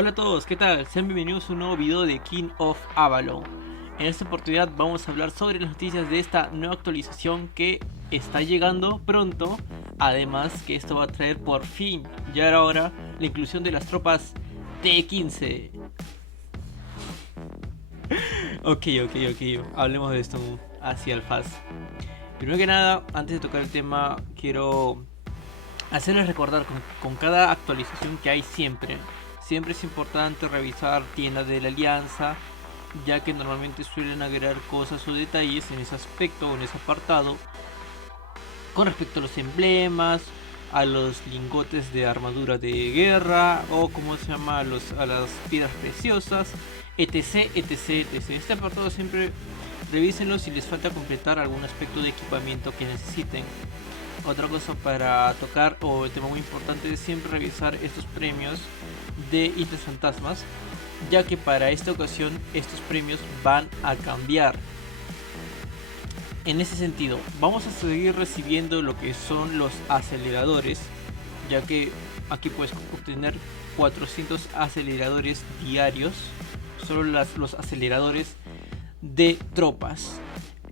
Hola a todos, ¿qué tal? Sean bienvenidos a un nuevo video de King of Avalon. En esta oportunidad vamos a hablar sobre las noticias de esta nueva actualización que está llegando pronto. Además que esto va a traer por fin, ya era hora, la inclusión de las tropas T15. Ok, hablemos de esto hacia el fast. Primero que nada, antes de tocar el tema, quiero hacerles recordar con cada actualización que hay siempre es importante revisar tiendas de la alianza, ya que normalmente suelen agregar cosas o detalles en ese aspecto o en ese apartado con respecto a los emblemas, a los lingotes de armadura de guerra o como se llama a las piedras preciosas, etc. Este apartado siempre revísenlo si les falta completar algún aspecto de equipamiento que necesiten. Otra cosa para tocar, o el tema muy importante, es siempre revisar estos premios de ítems fantasmas, ya que para esta ocasión estos premios van a cambiar. En ese sentido, vamos a seguir recibiendo lo que son los aceleradores, ya que aquí puedes obtener 400 aceleradores diarios, solo los aceleradores de tropas.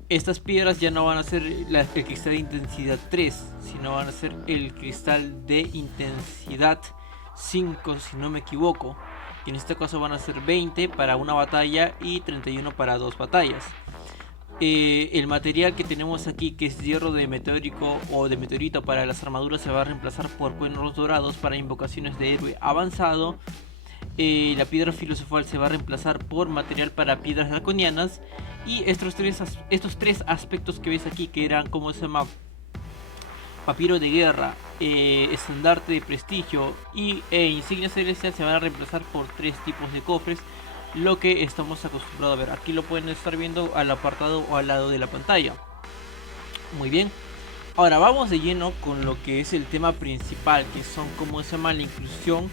Estas piedras ya no van a ser el cristal de intensidad 3, sino van a ser el cristal de intensidad 5, si no me equivoco. Y en este caso van a ser 20 para una batalla y 31 para dos batallas. El material que tenemos aquí, que es hierro de meteórico o de meteorito para las armaduras, se va a reemplazar por cuernos dorados para invocaciones de héroe avanzado. La piedra filosofal se va a reemplazar por material para piedras draconianas. Y estos tres aspectos que ves aquí, que eran, como se llama, papiro de guerra, estandarte de prestigio y insignia celestial, se van a reemplazar por tres tipos de cofres, lo que estamos acostumbrados a ver. Aquí lo pueden estar viendo al apartado o al lado de la pantalla. Muy bien. Ahora vamos de lleno con lo que es el tema principal, que son, como se llama, la inclusión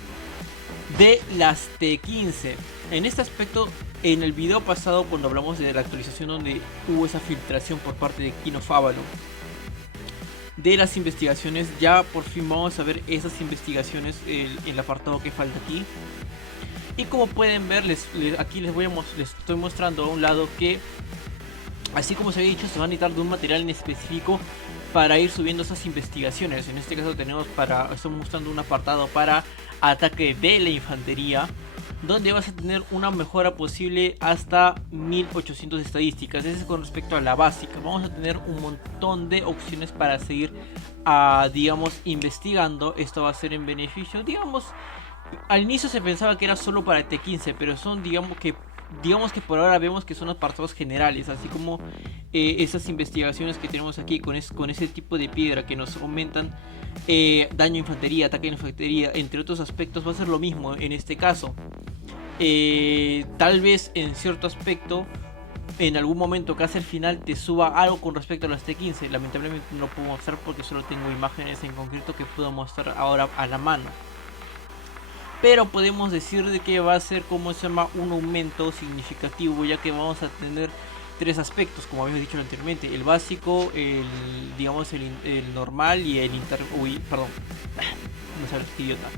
de las T15. En este aspecto, en el video pasado, cuando hablamos de la actualización donde hubo esa filtración por parte de King of Avalon de las investigaciones, ya por fin vamos a ver esas investigaciones, el apartado que falta aquí. Y como pueden ver, aquí les estoy mostrando a un lado que, así como se había dicho, se va a necesitar de un material en específico para ir subiendo esas investigaciones. En este caso estamos mostrando un apartado para ataque de la infantería, donde vas a tener una mejora posible hasta 1800 estadísticas. Eso es con respecto a la básica. Vamos a tener un montón de opciones para seguir, digamos, investigando. Esto va a ser en beneficio, digamos, al inicio se pensaba que era solo para T15, pero son, digamos que por ahora vemos que son apartados generales, así como esas investigaciones que tenemos aquí con ese tipo de piedra que nos aumentan daño a infantería, ataque a infantería, entre otros aspectos. Va a ser lo mismo en este caso. Tal vez en cierto aspecto, en algún momento casi al final, te suba algo con respecto a las T15. Lamentablemente no puedo mostrar porque solo tengo imágenes en concreto que puedo mostrar ahora a la mano. Pero podemos decir de que va a ser, como se llama, un aumento significativo, ya que vamos a tener tres aspectos, como habíamos dicho anteriormente: el básico, el normal y el perdón, no sé, idiota.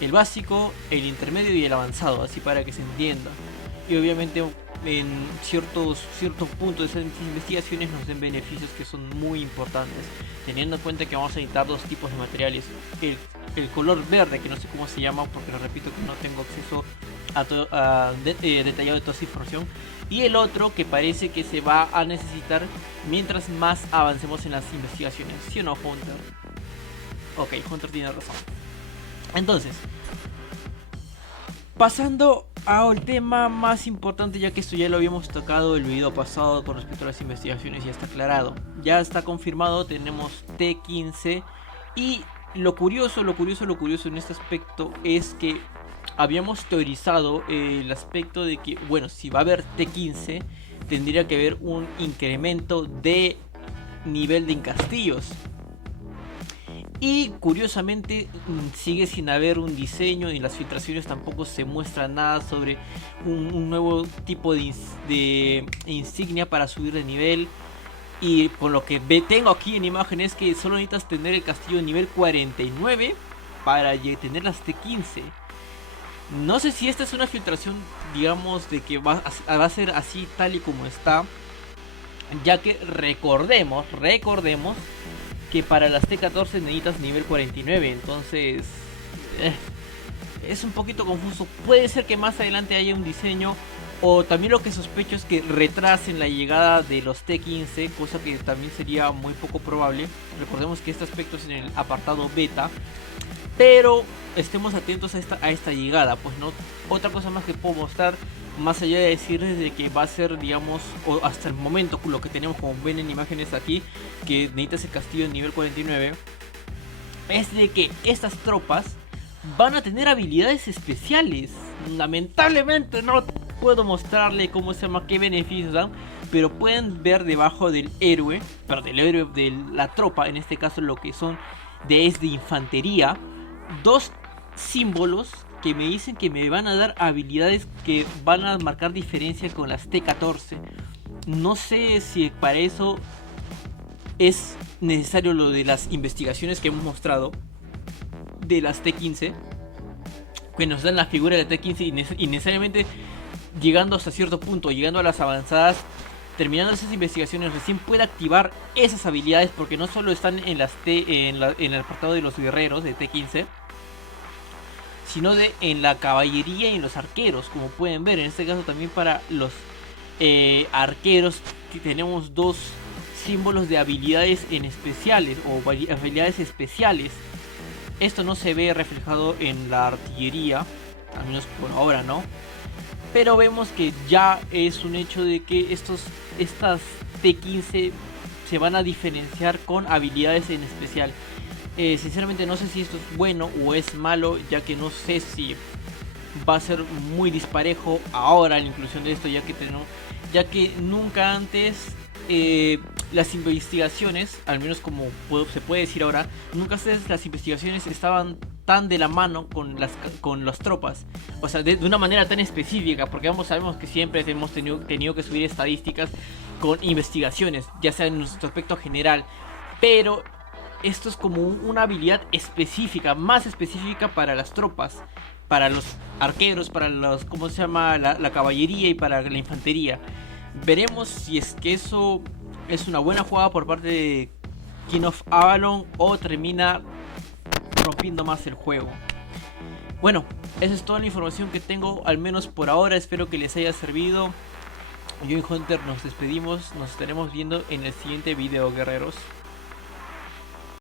El básico, el intermedio y el avanzado, así para que se entienda. Y obviamente en ciertos puntos de esas investigaciones nos den beneficios que son muy importantes, teniendo en cuenta que vamos a necesitar dos tipos de materiales: el color verde, que no sé cómo se llama porque lo repito que no tengo acceso a detallado de toda esa información, y el otro que parece que se va a necesitar mientras más avancemos en las investigaciones. ¿Sí o no, Hunter? Ok, Hunter tiene razón. Entonces, pasando al tema más importante, ya que esto ya lo habíamos tocado el video pasado con respecto a las investigaciones, ya está aclarado, ya está confirmado, tenemos T15. Y lo curioso en este aspecto es que habíamos teorizado el aspecto de que, bueno, si va a haber T15, tendría que haber un incremento de nivel de castillos. Y curiosamente sigue sin haber un diseño, y las filtraciones tampoco se muestra nada sobre un nuevo tipo de insignia para subir de nivel. Y por lo que tengo aquí en imagen es que solo necesitas tener el castillo nivel 49 para tener las T15. No sé si esta es una filtración, digamos, de que va a ser así tal y como está, ya que recordemos que para las T14 necesitas nivel 49, entonces eh, es un poquito confuso. Puede ser que más adelante haya un diseño, o también lo que sospecho es que retrasen la llegada de los T15, cosa que también sería muy poco probable. Recordemos que este aspecto es en el apartado beta, pero estemos atentos a esta llegada, pues no. Otra cosa más que puedo mostrar, más allá de decirles de que va a ser, digamos, o hasta el momento lo que tenemos, como ven en imágenes aquí, que necesitas el castillo en nivel 49, es de que estas tropas van a tener habilidades especiales. Lamentablemente no puedo mostrarle cómo se llama, qué beneficios dan, pero pueden ver debajo del héroe, pero del héroe de la tropa, en este caso lo que son es de infantería, dos símbolos que me dicen que me van a dar habilidades que van a marcar diferencia con las T14. No sé si para eso es necesario lo de las investigaciones que hemos mostrado de las T15, que nos dan la figura de la T15 y necesariamente llegando hasta cierto punto, llegando a las avanzadas, terminando esas investigaciones, recién puede activar esas habilidades, porque no solo están en las en el apartado de los guerreros de T15, sino en la caballería y en los arqueros, como pueden ver. En este caso también para los arqueros tenemos dos símbolos de habilidades en especiales, o habilidades especiales. Esto no se ve reflejado en la artillería, al menos por ahora no, pero vemos que ya es un hecho de que estas T15 se van a diferenciar con habilidades en especial. Sinceramente no sé si esto es bueno o es malo, ya que no sé si va a ser muy disparejo ahora la inclusión de esto, ya que nunca antes las investigaciones, al menos como se puede decir ahora, nunca antes las investigaciones estaban tan de la mano con las tropas, o sea, de una manera tan específica, porque sabemos que siempre hemos tenido que subir estadísticas con investigaciones, ya sea en nuestro aspecto general, pero esto es como una habilidad específica, más específica para las tropas, para los arqueros, para los, ¿cómo se llama? La caballería y para la infantería. Veremos si es que eso es una buena jugada por parte de King of Avalon o termina rompiendo más el juego. Bueno, esa es toda la información que tengo, al menos por ahora. Espero que les haya servido. Yo y Hunter nos despedimos, nos estaremos viendo en el siguiente video, guerreros.